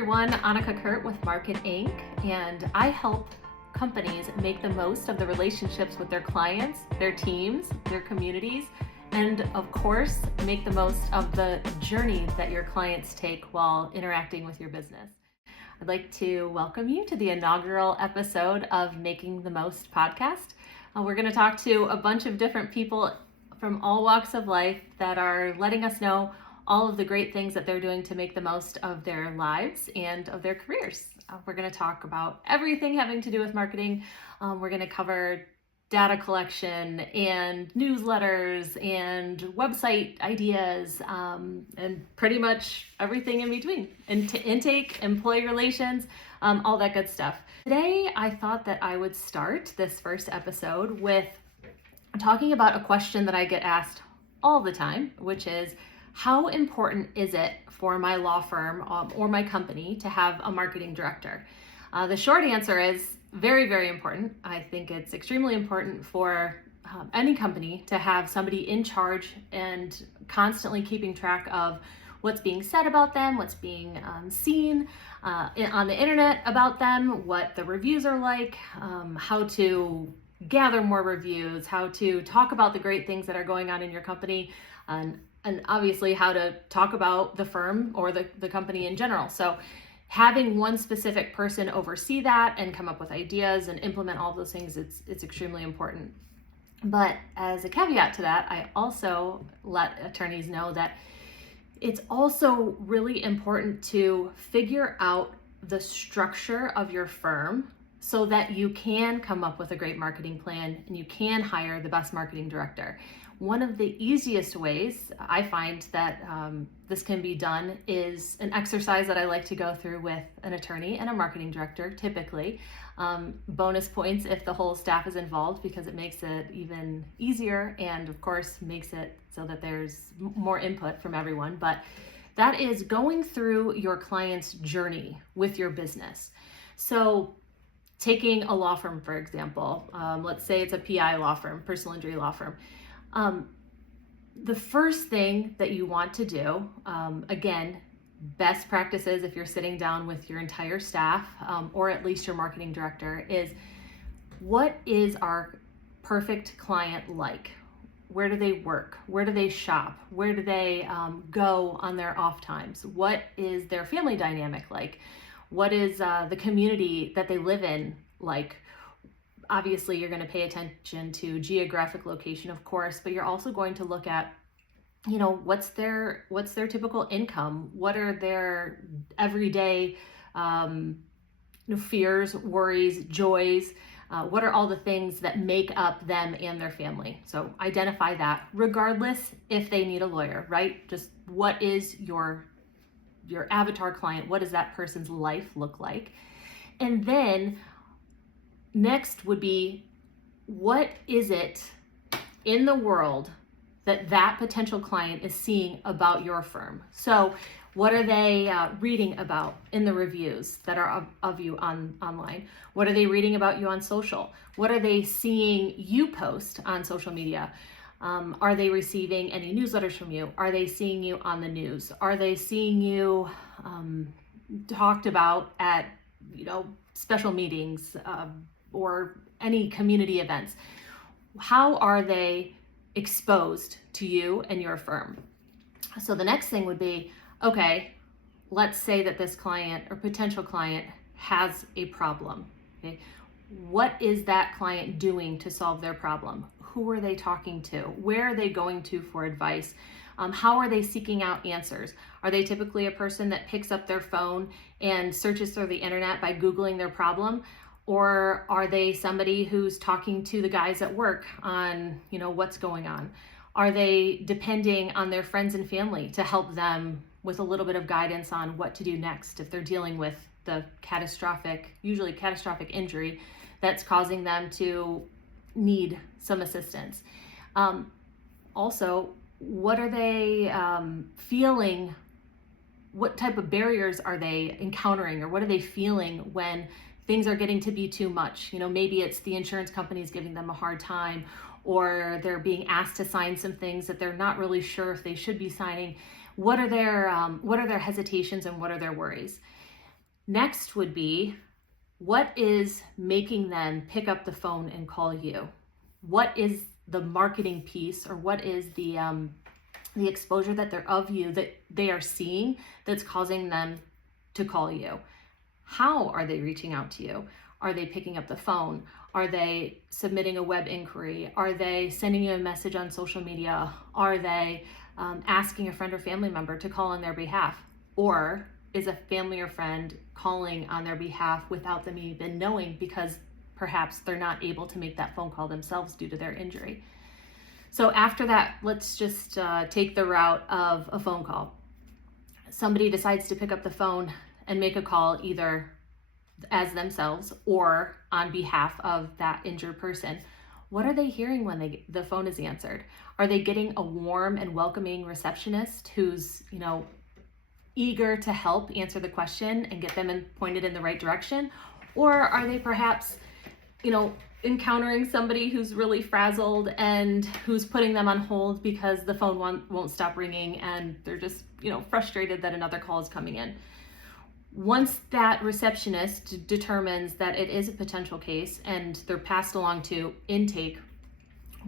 everyone, Anneke with Market Inc. and I help companies make the most of the relationships with their clients, their teams, their communities, and of course, make the most of the journey that your clients take while interacting with your business. I'd like to welcome you to the inaugural episode of Making the Most podcast. We're going to talk to a bunch of different people from all walks of life that are letting us know all of the great things that they're doing to make the most of their lives and of their careers. We're going to talk about everything having to do with marketing. We're going to cover data collection and newsletters and website ideas and pretty much everything in between. Intake, employee relations, all that good stuff. Today, I thought that I would start this first episode with talking about a question that I get asked all the time, which is, how important is it for my law firm or my company to have a marketing director? The short answer is very, very important. I think it's extremely important for any company to have somebody in charge and constantly keeping track of what's being said about them, what's being seen on the internet about them, what the reviews are like, how to gather more reviews, how to talk about the great things that are going on in your company, and obviously how to talk about the firm or the company in general. So having one specific person oversee that and come up with ideas and implement all of those things, it's extremely important. But as a caveat to that, I also let attorneys know that it's also really important to figure out the structure of your firm so that you can come up with a great marketing plan and you can hire the best marketing director. One of the easiest ways I find that this can be done is an exercise that I like to go through with an attorney and a marketing director, typically. Bonus points if the whole staff is involved, because it makes it even easier and of course makes it so that there's more input from everyone. But that is going through your client's journey with your business. So taking a law firm, for example, let's say it's a PI law firm, personal injury law firm. The first thing that you want to do, again, best practices if you're sitting down with your entire staff or at least your marketing director, is what is our perfect client like? Where do they work? Where do they shop? Where do they go on their off times? What is their family dynamic like? What is the community that they live in like? Obviously, you're going to pay attention to geographic location, of course, but you're also going to look at, what's their typical income? What are their everyday fears, worries, joys? What are all the things that make up them and their family? So identify that, regardless if they need a lawyer, right? Just what is your avatar client? What does that person's life look like? And then next would be, what is it in the world that potential client is seeing about your firm? So what are they reading about in the reviews that are of you online? What are they reading about you on social? What are they seeing you post on social media? Are they receiving any newsletters from you? Are they seeing you on the news? Are they seeing you talked about at special meetings or any community events? How are they exposed to you and your firm? So the next thing would be, okay, let's say that this client or potential client has a problem. Okay, what is that client doing to solve their problem? Who are they talking to? Where are they going to for advice? How are they seeking out answers? Are they typically a person that picks up their phone and searches through the internet by Googling their problem? Or are they somebody who's talking to the guys at work on, what's going on? Are they depending on their friends and family to help them with a little bit of guidance on what to do next if they're dealing with the usually catastrophic injury that's causing them to need some assistance? Also, what are they feeling? What type of barriers are they encountering, or what are they feeling when things are getting to be too much? Maybe it's the insurance companies giving them a hard time, or they're being asked to sign some things that they're not really sure if they should be signing. What are their hesitations and what are their worries? Next would be, what is making them pick up the phone and call you? What is the marketing piece, or what is the exposure that they're of you that they are seeing that's causing them to call you? How are they reaching out to you? Are they picking up the phone? Are they submitting a web inquiry? Are they sending you a message on social media? Are they asking a friend or family member to call on their behalf? Or is a family or friend calling on their behalf without them even knowing, because perhaps they're not able to make that phone call themselves due to their injury? So after that, let's just take the route of a phone call. Somebody decides to pick up the phone and make a call, either as themselves or on behalf of that injured person. What are they hearing when the phone is answered? Are they getting a warm and welcoming receptionist who's, eager to help answer the question and get them pointed in the right direction? Or are they perhaps, encountering somebody who's really frazzled and who's putting them on hold because the phone won't stop ringing, and they're just, frustrated that another call is coming in? Once that receptionist determines that it is a potential case and they're passed along to intake,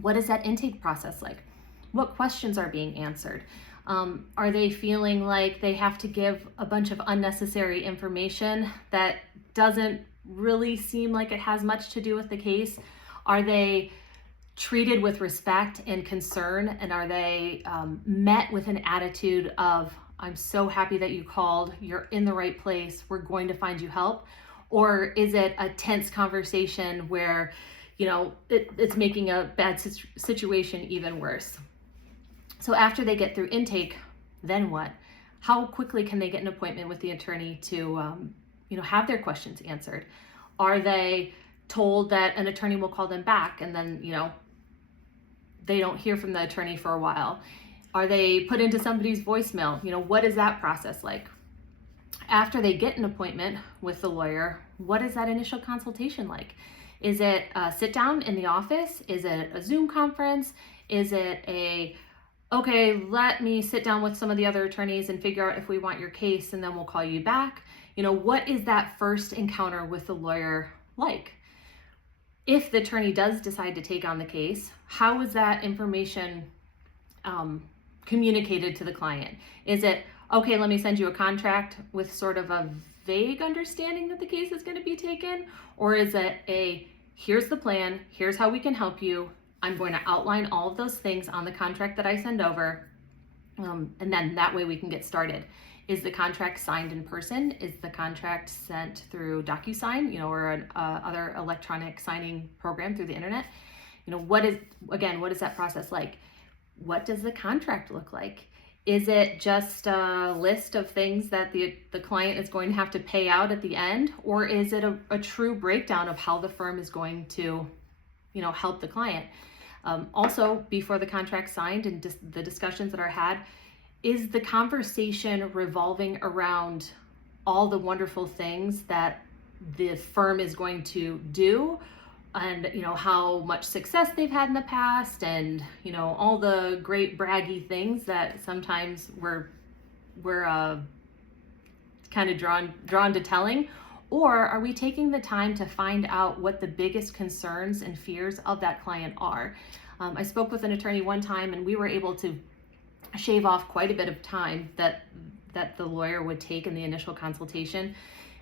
what is that intake process like? What questions are being answered? Are they feeling like they have to give a bunch of unnecessary information that doesn't really seem like it has much to do with the case? Are they treated with respect and concern? And are they met with an attitude of, I'm so happy that you called, you're in the right place, we're going to find you help? Or is it a tense conversation where, it's making a bad situation even worse? So after they get through intake, then what? How quickly can they get an appointment with the attorney to, have their questions answered? Are they told that an attorney will call them back, and then, they don't hear from the attorney for a while? Are they put into somebody's voicemail? What is that process like? After they get an appointment with the lawyer, what is that initial consultation like? Is it a sit down in the office? Is it a Zoom conference? Is it okay, let me sit down with some of the other attorneys and figure out if we want your case, and then we'll call you back? What is that first encounter with the lawyer like? If the attorney does decide to take on the case, how is that information communicated to the client? Is it, okay, let me send you a contract with sort of a vague understanding that the case is going to be taken? Or is it here's the plan, here's how we can help you, I'm going to outline all of those things on the contract that I send over, and then that way we can get started? Is the contract signed in person? Is the contract sent through DocuSign, or an other electronic signing program through the internet? What is that process like? What does the contract look like? Is it just a list of things that the client is going to have to pay out at the end? Or is it a true breakdown of how the firm is going to, help the client? Also, before the contract's signed and the discussions that are had, is the conversation revolving around all the wonderful things that the firm is going to do, and how much success they've had in the past, and all the great braggy things that sometimes we're kind of drawn to telling? Or are we taking the time to find out what the biggest concerns and fears of that client are? I spoke with an attorney one time, and we were able to shave off quite a bit of time that the lawyer would take in the initial consultation.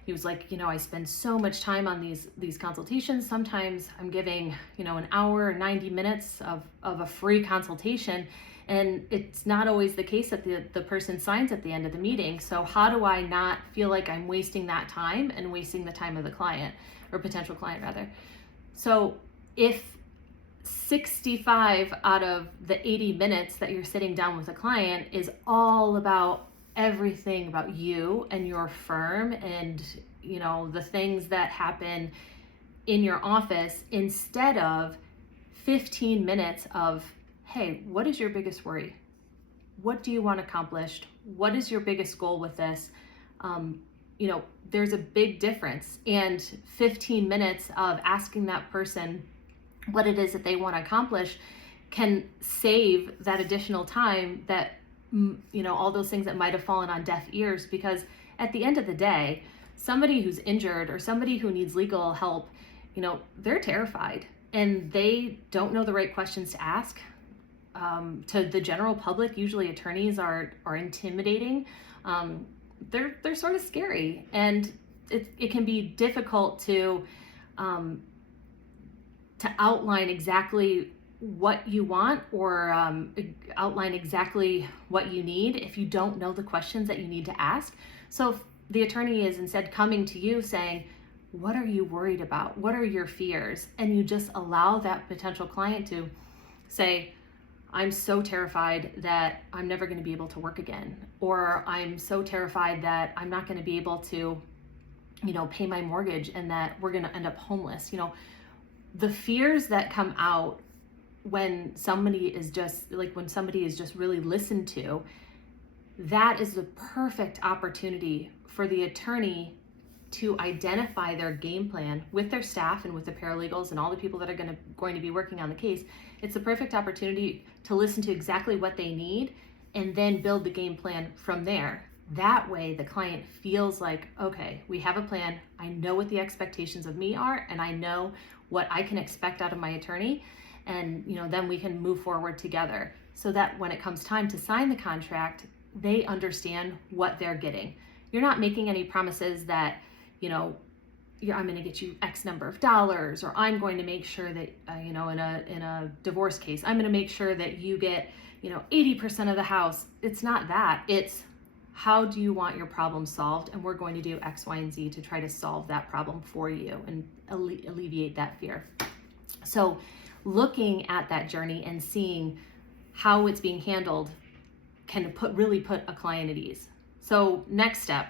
He was like, I spend so much time on these consultations. Sometimes I'm giving, an hour or 90 minutes of a free consultation, and it's not always the case that the person signs at the end of the meeting. So how do I not feel like I'm wasting that time and wasting the time of the client, or potential client rather? So if 65 out of the 80 minutes that you're sitting down with a client is all about everything about you and your firm and the things that happen in your office, instead of 15 minutes of, hey, what is your biggest worry? What do you want accomplished? What is your biggest goal with this? There's a big difference. And 15 minutes of asking that person what it is that they want to accomplish can save that additional time that, all those things that might have fallen on deaf ears. Because at the end of the day, somebody who's injured or somebody who needs legal help, they're terrified and they don't know the right questions to ask. To the general public, usually attorneys are intimidating. They're sort of scary, and it can be difficult to outline exactly what you want or outline exactly what you need if you don't know the questions that you need to ask. So if the attorney is instead coming to you saying, what are you worried about? What are your fears? And you just allow that potential client to say, I'm so terrified that I'm never going to be able to work again, or I'm so terrified that I'm not going to be able to, pay my mortgage and that we're going to end up homeless. The fears that come out when somebody is just really listened to, that is the perfect opportunity for the attorney to identify their game plan with their staff and with the paralegals and all the people that are going to be working on the case. It's the perfect opportunity to listen to exactly what they need and then build the game plan from there. That way the client feels like, okay, we have a plan. I know what the expectations of me are, and I know what I can expect out of my attorney. And then we can move forward together so that when it comes time to sign the contract, they understand what they're getting. You're not making any promises that, I'm going to get you X number of dollars, or I'm going to make sure that, in a divorce case, I'm going to make sure that you get, 80% of the house. It's not that. It's how do you want your problem solved? And we're going to do X, Y, and Z to try to solve that problem for you and alleviate that fear. So looking at that journey and seeing how it's being handled can really put a client at ease. So next step,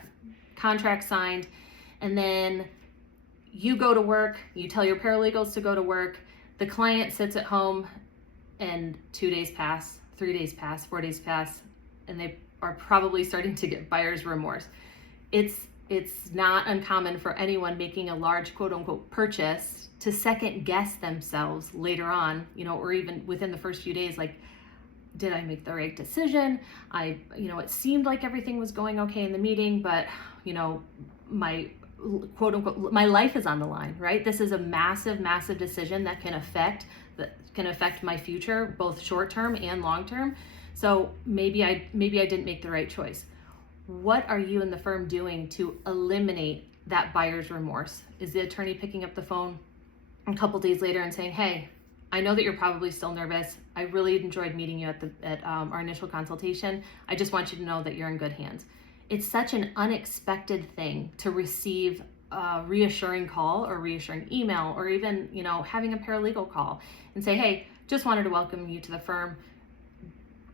contract signed, and then you go to work, you tell your paralegals to go to work, the client sits at home, and 2 days pass, 3 days pass, 4 days pass, and they are probably starting to get buyer's remorse. It's not uncommon for anyone making a large quote unquote purchase to second guess themselves later on, or even within the first few days, like, did I make the right decision? It seemed like everything was going okay in the meeting, but, my quote unquote, my life is on the line, right? This is a massive, massive decision that can affect my future, both short term and long term. So maybe I didn't make the right choice. What are you and the firm doing to eliminate that buyer's remorse? Is the attorney picking up the phone a couple days later and saying, hey, I know that you're probably still nervous. I really enjoyed meeting you at our initial consultation. I just want you to know that you're in good hands. It's such an unexpected thing to receive a reassuring call or reassuring email, or even, having a paralegal call and say, hey, just wanted to welcome you to the firm.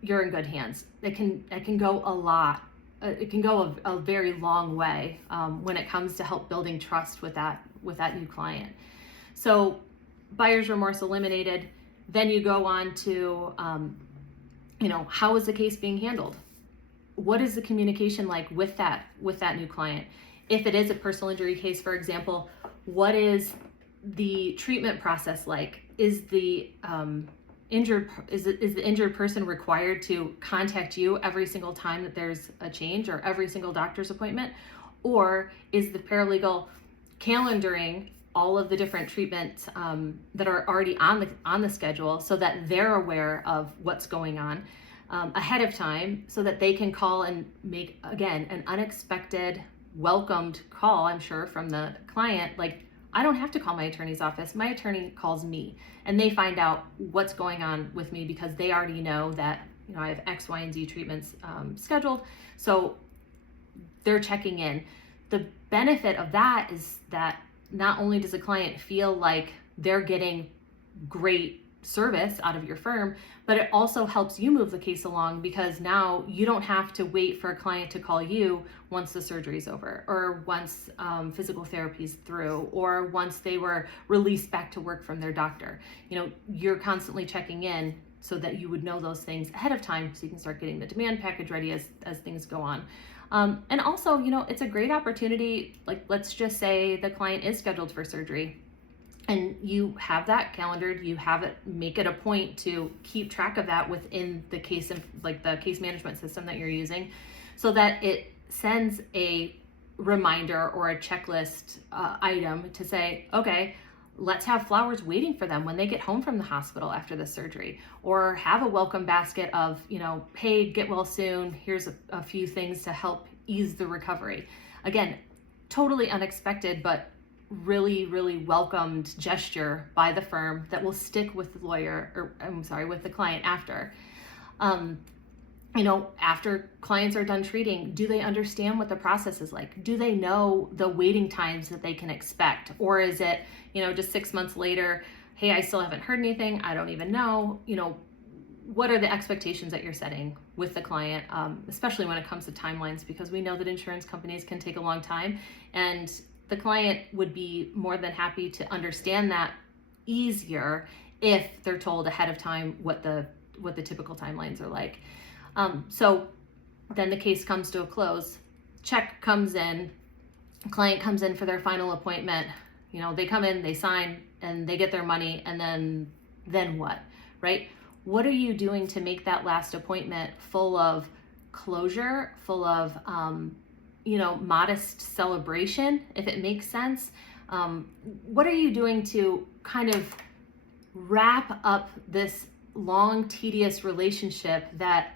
You're in good hands. It can go a lot. It can go a very long way when it comes to help building trust with that new client. So buyer's remorse eliminated. Then you go on to, how is the case being handled? What is the communication like with that new client? If it is a personal injury case, for example, what is the treatment process like? Is the injured person required to contact you every single time that there's a change, or every single doctor's appointment? Or is the paralegal calendaring all of the different treatments that are already on the schedule so that they're aware of what's going on ahead of time, so that they can call and make, again, an unexpected welcomed call, I'm sure, from the client, like, I don't have to call my attorney's office. My attorney calls me, and they find out what's going on with me because they already know that I have X, Y, and Z treatments scheduled. So they're checking in. The benefit of that is that not only does the client feel like they're getting great service out of your firm, but it also helps you move the case along, because now you don't have to wait for a client to call you once the surgery's over, or once physical therapy's through, or once they were released back to work from their doctor. You're constantly checking in so that you would know those things ahead of time, so you can start getting the demand package ready as things go on. And also, it's a great opportunity. Like, let's just say the client is scheduled for surgery, and you have that calendared, you have it, make it a point to keep track of that within the case, like the case management system that you're using, so that it sends a reminder or a checklist item to say, okay, let's have flowers waiting for them when they get home from the hospital after the surgery, or have a welcome basket of, hey, get well soon. Here's a few things to help ease the recovery. Again, totally unexpected, but really, really welcomed gesture by the firm that will stick with the with the client after. After clients are done treating, do they understand what the process is like? Do they know the waiting times that they can expect? Or is it, just 6 months later, hey, I still haven't heard anything. I don't even know. What are the expectations that you're setting with the client, especially when it comes to timelines, because we know that insurance companies can take a long time, and the client would be more than happy to understand that easier if they're told ahead of time what the typical timelines are like. So then the case comes to a close, check comes in, client comes in for their final appointment, they come in, they sign, and they get their money, and then what, right? What are you doing to make that last appointment full of closure, full of, modest celebration, if it makes sense? What are you doing to kind of wrap up this long, tedious relationship that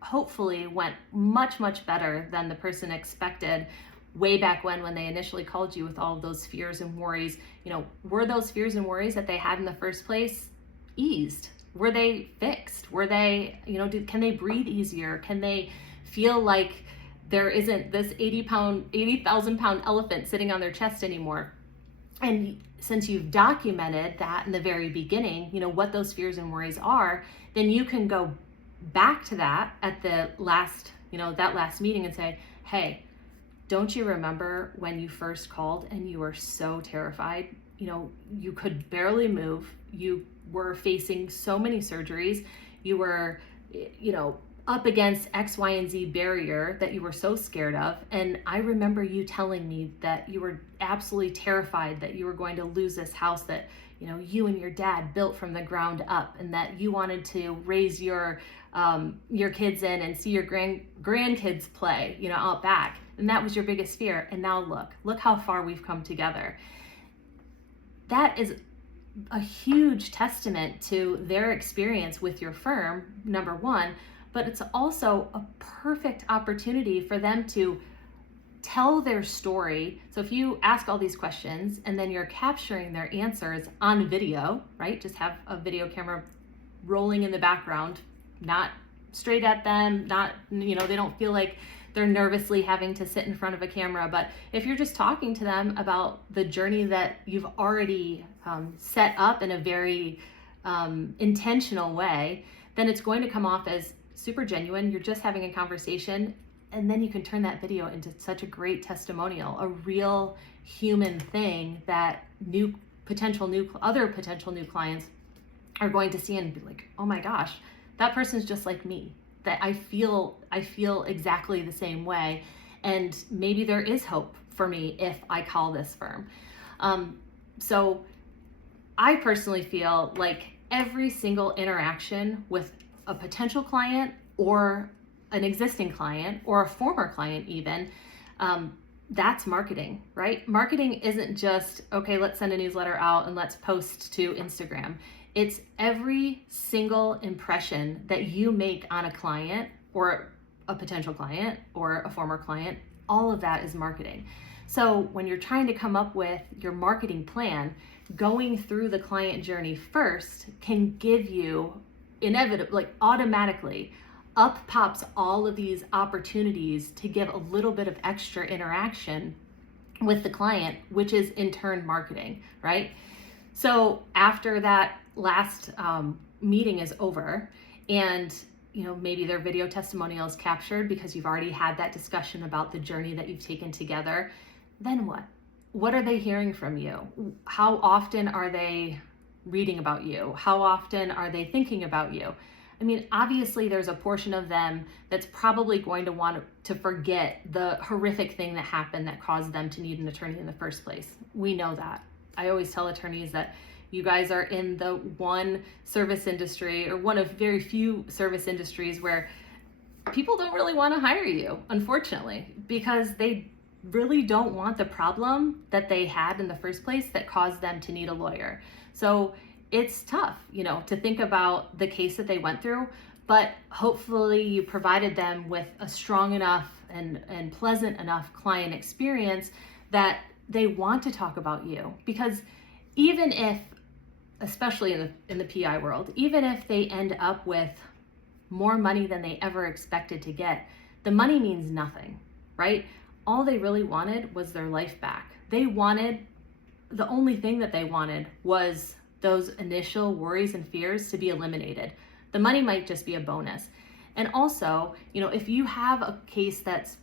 hopefully went much, much better than the person expected way back when they initially called you with all of those fears and worries? Were those fears and worries that they had in the first place eased? Were they fixed? Were they, can they breathe easier? Can they feel like there isn't this 80,000 pound elephant sitting on their chest anymore? And since you've documented that in the very beginning, what those fears and worries are, then you can go back to that at the last, that last meeting and say, hey, don't you remember when you first called and you were so terrified? You could barely move. You were facing so many surgeries. You were, up against X, Y, and Z barrier that you were so scared of. And I remember you telling me that you were absolutely terrified that you were going to lose this house that, you and your dad built from the ground up, and that you wanted to raise your kids in and see your grandkids play, out back. And that was your biggest fear. And now look how far we've come together. That is a huge testament to their experience with your firm, number one, but it's also a perfect opportunity for them to tell their story. So if you ask all these questions and then you're capturing their answers on video, right? Just have a video camera rolling in the background, not straight at them, not, they don't feel like they're nervously having to sit in front of a camera. But if you're just talking to them about the journey that you've already set up in a very intentional way, then it's going to come off as super genuine. You're just having a conversation, and then you can turn that video into such a great testimonial, a real human thing that other potential new clients are going to see and be like, oh my gosh, that person's just like me. That I feel exactly the same way, and maybe there is hope for me if I call this firm. So I personally feel like every single interaction with a potential client or an existing client or a former client even, that's marketing, right? Marketing isn't just, okay, let's send a newsletter out and let's post to Instagram. It's every single impression that you make on a client or a potential client or a former client. All of that is marketing. So when you're trying to come up with your marketing plan, going through the client journey first can give you automatically up pops all of these opportunities to give a little bit of extra interaction with the client, which is in turn marketing, right? So after that last meeting is over, and maybe their video testimonial is captured because you've already had that discussion about the journey that you've taken together, then what? What are they hearing from you? How often are they reading about you? How often are they thinking about you? I mean, obviously there's a portion of them that's probably going to want to forget the horrific thing that happened that caused them to need an attorney in the first place. We know that. I always tell attorneys that you guys are in the one service industry, or one of very few service industries, where people don't really want to hire you, unfortunately, because they really don't want the problem that they had in the first place that caused them to need a lawyer. So it's tough, to think about the case that they went through, but hopefully you provided them with a strong enough and pleasant enough client experience that they want to talk about you. Because even if, especially in the PI world, even if they end up with more money than they ever expected to get, the money means nothing, right? All they really wanted was their life back. The only thing that they wanted was those initial worries and fears to be eliminated. The money might just be a bonus. And also, if you have a case that's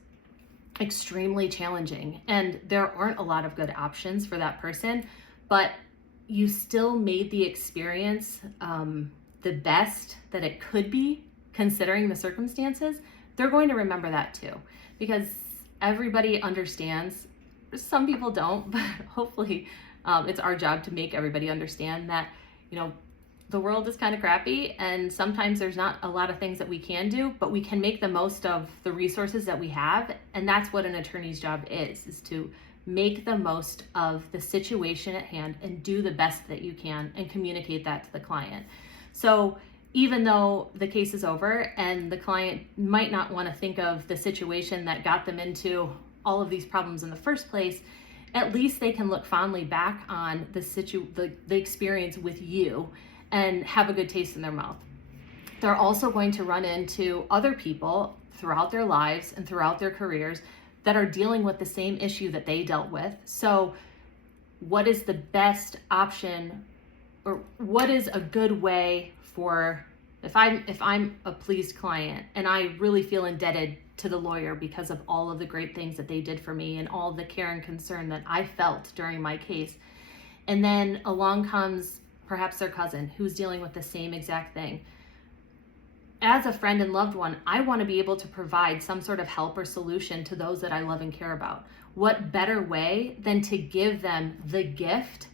extremely challenging and there aren't a lot of good options for that person, but you still made the experience the best that it could be considering the circumstances, they're going to remember that too. Because everybody understands, some people don't, but hopefully it's our job to make everybody understand that, the world is kind of crappy and sometimes there's not a lot of things that we can do, but we can make the most of the resources that we have. And that's what an attorney's job is to make the most of the situation at hand and do the best that you can and communicate that to the client. So even though the case is over and the client might not want to think of the situation that got them into all of these problems in the first place, at least they can look fondly back on the experience with you and have a good taste in their mouth. They're also going to run into other people throughout their lives and throughout their careers that are dealing with the same issue that they dealt with. So what is the best option, or what is a good way for, if I'm a pleased client and I really feel indebted to the lawyer because of all of the great things that they did for me and all the care and concern that I felt during my case, and then along comes perhaps their cousin who's dealing with the same exact thing. As a friend and loved one, I want to be able to provide some sort of help or solution to those that I love and care about. What better way than to give them the gift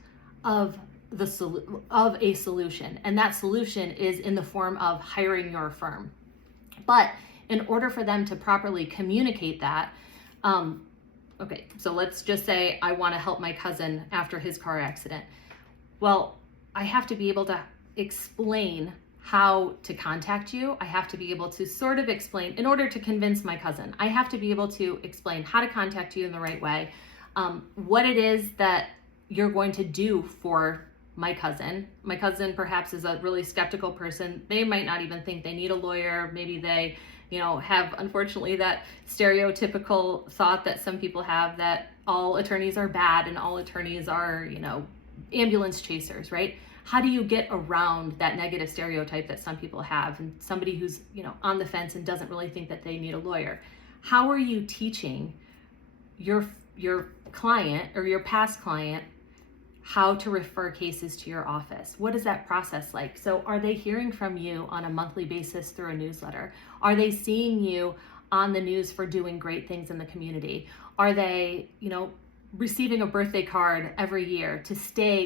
of a solution? And that solution is in the form of hiring your firm. But in order for them to properly communicate that, okay, so let's just say I want to help my cousin after his car accident. Well, I have to be able to explain how to contact you. I have to be able to sort of explain, in order to convince my cousin, I have to be able to explain how to contact you in the right way, what it is that you're going to do for my cousin. My cousin perhaps is a really skeptical person. They might not even think they need a lawyer. Maybe they, have, unfortunately, that stereotypical thought that some people have that all attorneys are bad and all attorneys are, ambulance chasers, right? How do you get around that negative stereotype that some people have, and somebody who's, on the fence and doesn't really think that they need a lawyer? How are you teaching your client or your past client how to refer cases to your office? What is that process like? So are they hearing from you on a monthly basis through a newsletter? Are they seeing you on the news for doing great things in the community? Are they, receiving a birthday card every year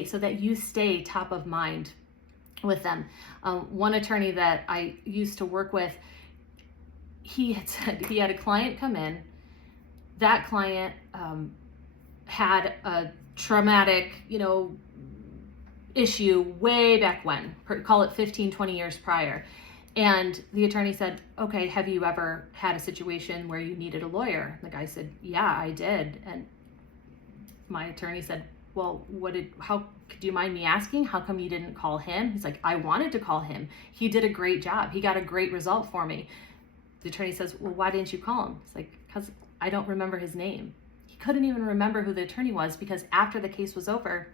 so that you stay top of mind with them? One attorney that I used to work with, he had said he had a client come in. That client had a traumatic, issue way back when, call it 15, 20 years prior. And the attorney said, okay, have you ever had a situation where you needed a lawyer? The guy said, yeah, I did. And my attorney said, well, do you mind me asking, how come you didn't call him? He's like, I wanted to call him. He did a great job. He got a great result for me. The attorney says, well, why didn't you call him? It's like, because I don't remember his name. He couldn't even remember who the attorney was, because after the case was over,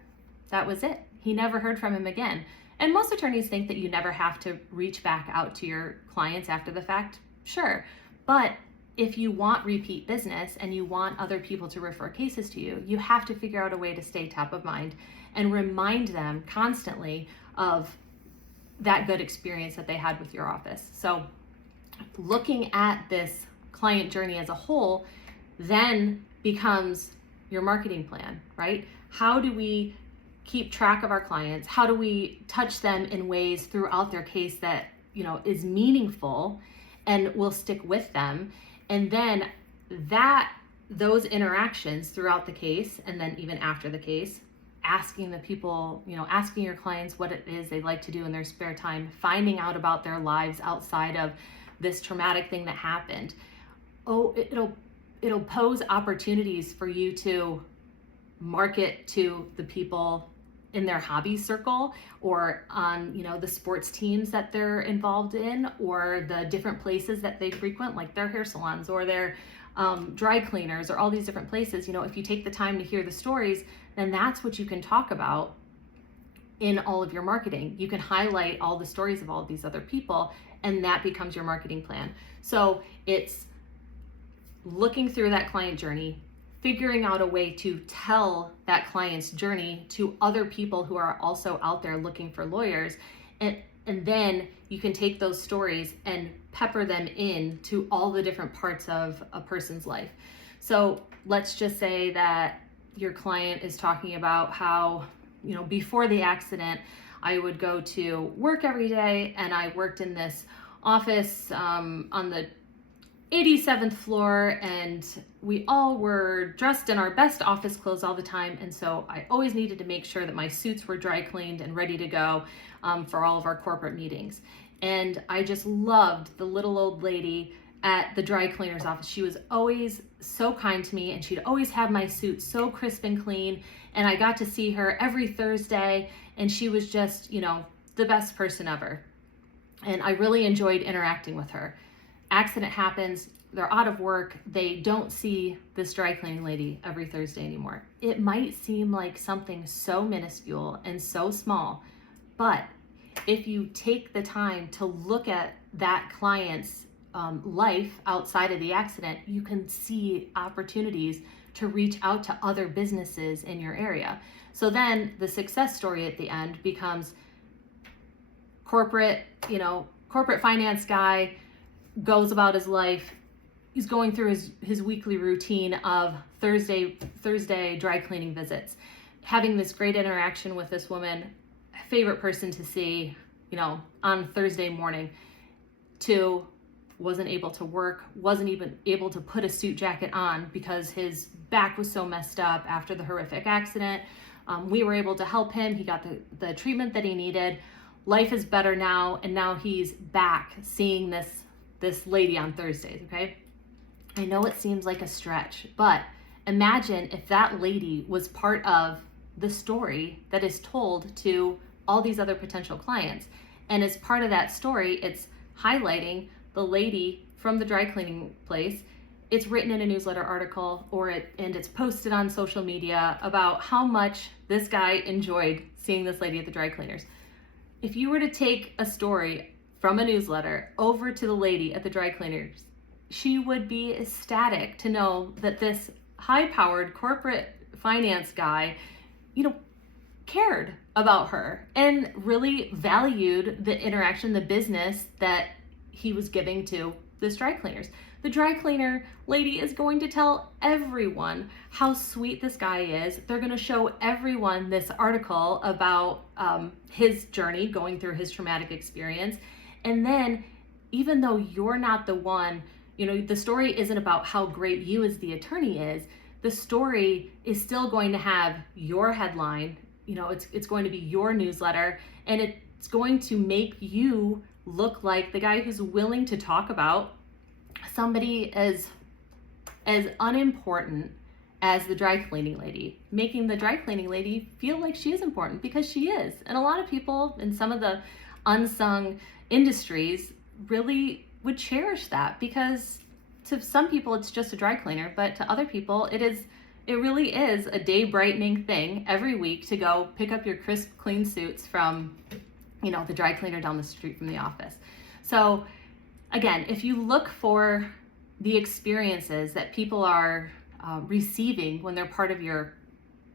that was it. He never heard from him again. And most attorneys think that you never have to reach back out to your clients after the fact. Sure. But if you want repeat business and you want other people to refer cases to you, you have to figure out a way to stay top of mind and remind them constantly of that good experience that they had with your office. So looking at this client journey as a whole then becomes your marketing plan, right? How do we keep track of our clients? How do we touch them in ways throughout their case that, is meaningful and will stick with them? And then that those interactions throughout the case, and then even after the case, asking the people, asking your clients what it is they like to do in their spare time, finding out about their lives outside of this traumatic thing that happened. It'll pose opportunities for you to market to the people in their hobby circle, or on the sports teams that they're involved in, or the different places that they frequent, like their hair salons or their dry cleaners, or all these different places. If you take the time to hear the stories, then that's what you can talk about in all of your marketing. You can highlight all the stories of all of these other people, and that becomes your marketing plan. So it's looking through that client journey, figuring out a way to tell that client's journey to other people who are also out there looking for lawyers. And then you can take those stories and pepper them in to all the different parts of a person's life. So let's just say that your client is talking about how, before the accident, I would go to work every day, and I worked in this office on the 87th floor, and we all were dressed in our best office clothes all the time, and so I always needed to make sure that my suits were dry cleaned and ready to go for all of our corporate meetings. And I just loved the little old lady at the dry cleaner's office. She was always so kind to me, and she'd always have my suit so crisp and clean, and I got to see her every Thursday, and she was just, the best person ever. And I really enjoyed interacting with her. Accident happens, they're out of work, they don't see this dry cleaning lady every Thursday anymore. It might seem like something so minuscule and so small, but if you take the time to look at that client's life outside of the accident, you can see opportunities to reach out to other businesses in your area. So then the success story at the end becomes corporate finance guy goes about his life. He's going through his weekly routine of Thursday dry cleaning visits, having this great interaction with this woman, favorite person to see, on Thursday morning, to wasn't able to work, wasn't even able to put a suit jacket on because his back was so messed up after the horrific accident. We were able to help him. He got the treatment that he needed. Life is better now, and now he's back seeing this lady on Thursdays, okay? I know it seems like a stretch, but imagine if that lady was part of the story that is told to all these other potential clients. And as part of that story, it's highlighting the lady from the dry cleaning place. It's written in a newsletter article, and it's posted on social media about how much this guy enjoyed seeing this lady at the dry cleaners. If you were to take a story from a newsletter over to the lady at the dry cleaners, she would be ecstatic to know that this high-powered corporate finance guy, cared about her and really valued the interaction, the business that he was giving to this dry cleaners. The dry cleaner lady is going to tell everyone how sweet this guy is. They're going to show everyone this article about his journey going through his traumatic experience. And then, even though you're not the one, the story isn't about how great you as the attorney is, the story is still going to have your headline. It's going to be your newsletter, and it's going to make you look like the guy who's willing to talk about somebody as unimportant as the dry cleaning lady, making the dry cleaning lady feel like she is important, because she is. And a lot of people in some of the unsung industries really would cherish that, because to some people it's just a dry cleaner, but to other people it really is a day brightening thing every week to go pick up your crisp, clean suits from, the dry cleaner down the street from the office. So again, if you look for the experiences that people are receiving when they're part of your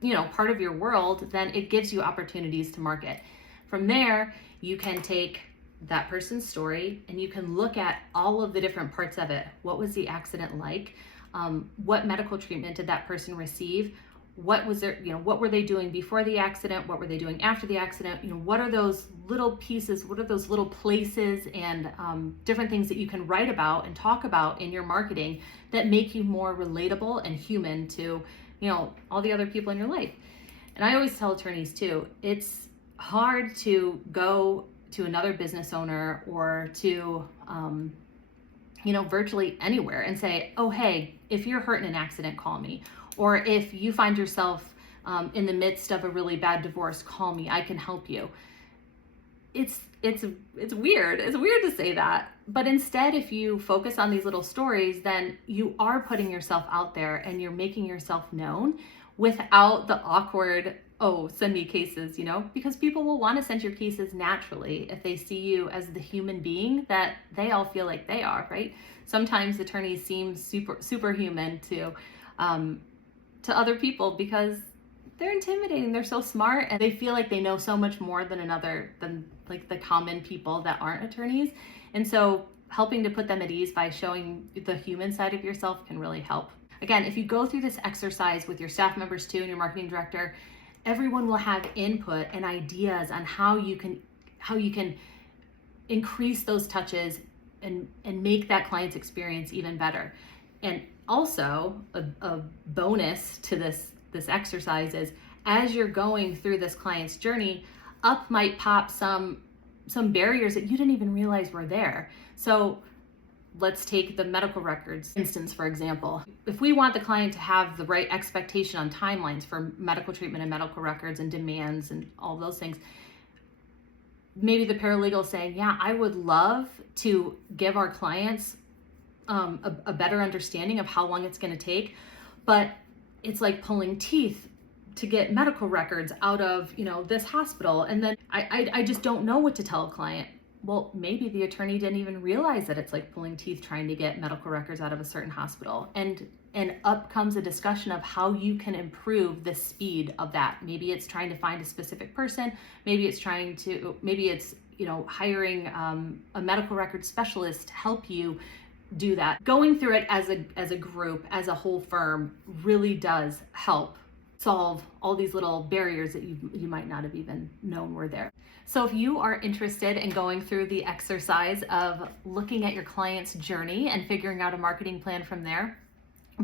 world, then it gives you opportunities to market. From there, you can take that person's story and you can look at all of the different parts of it. What was the accident like? What medical treatment did that person receive? what was there, what were they doing before the accident? What were they doing after the accident? What are those little pieces? What are those little places and different things that you can write about and talk about in your marketing that make you more relatable and human to, all the other people in your life? And I always tell attorneys too, it's hard to go to another business owner or to, virtually anywhere and say, oh, hey, if you're hurt in an accident, call me. Or if you find yourself in the midst of a really bad divorce, call me, I can help you. It's weird. It's weird to say that. But instead, if you focus on these little stories, then you are putting yourself out there and you're making yourself known without the awkward, oh, send me cases, because people will want to send your cases naturally if they see you as the human being that they all feel like they are, right? Sometimes attorneys seem superhuman to other people because they're intimidating. They're so smart and they feel like they know so much more than like the common people that aren't attorneys. And so helping to put them at ease by showing the human side of yourself can really help. Again, if you go through this exercise with your staff members too and your marketing director, everyone will have input and ideas on how you can increase those touches and make that client's experience even better. And also a bonus to this exercise is, as you're going through this client's journey, up might pop some barriers that you didn't even realize were there. So let's take the medical records instance, for example. If we want the client to have the right expectation on timelines for medical treatment and medical records and demands and all those things, maybe the paralegal saying, yeah, I would love to give our clients a better understanding of how long it's going to take, but it's like pulling teeth to get medical records out of this hospital, and then I just don't know what to tell a client. Well, maybe the attorney didn't even realize that it's like pulling teeth trying to get medical records out of a certain hospital, and up comes a discussion of how you can improve the speed of that. Maybe it's trying to find a specific person, maybe it's hiring a medical record specialist to help you do that. Going through it as a group, as a whole firm, really does help solve all these little barriers that you might not have even known were there. So if you are interested in going through the exercise of looking at your client's journey and figuring out a marketing plan from there,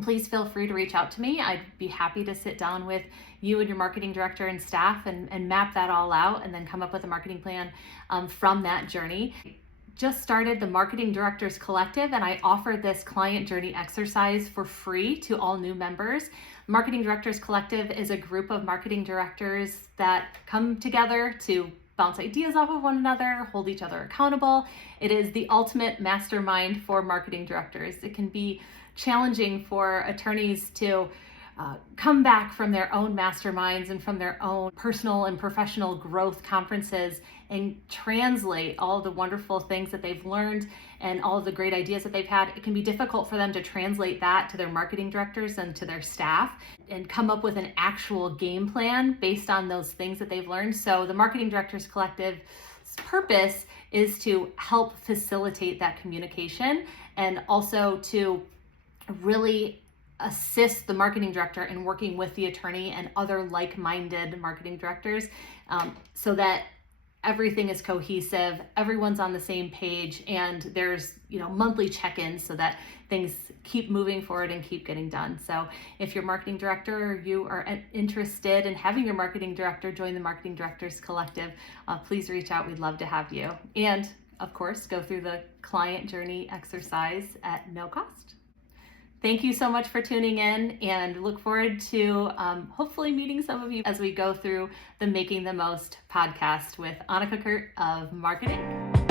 please feel free to reach out to me. I'd be happy to sit down with you and your marketing director and staff and map that all out and then come up with a marketing plan from that journey. Just started the Marketing Directors Collective, and I offer this client journey exercise for free to all new members. Marketing Directors Collective is a group of marketing directors that come together to bounce ideas off of one another, hold each other accountable. It is the ultimate mastermind for marketing directors. It can be challenging for attorneys to come back from their own masterminds and from their own personal and professional growth conferences and translate all the wonderful things that they've learned and all of the great ideas that they've had. It can be difficult for them to translate that to their marketing directors and to their staff and come up with an actual game plan based on those things that they've learned. So the Marketing Directors Collective's purpose is to help facilitate that communication and also to really assist the marketing director in working with the attorney and other like-minded marketing directors so that everything is cohesive, everyone's on the same page, and there's monthly check-ins so that things keep moving forward and keep getting done. So if you're marketing director or you are interested in having your marketing director join the Marketing Directors Collective, please reach out. We'd love to have you. And of course, go through the client journey exercise at no cost. Thank you so much for tuning in, and look forward to hopefully meeting some of you as we go through the Making the Most podcast with Anneke of Marketing.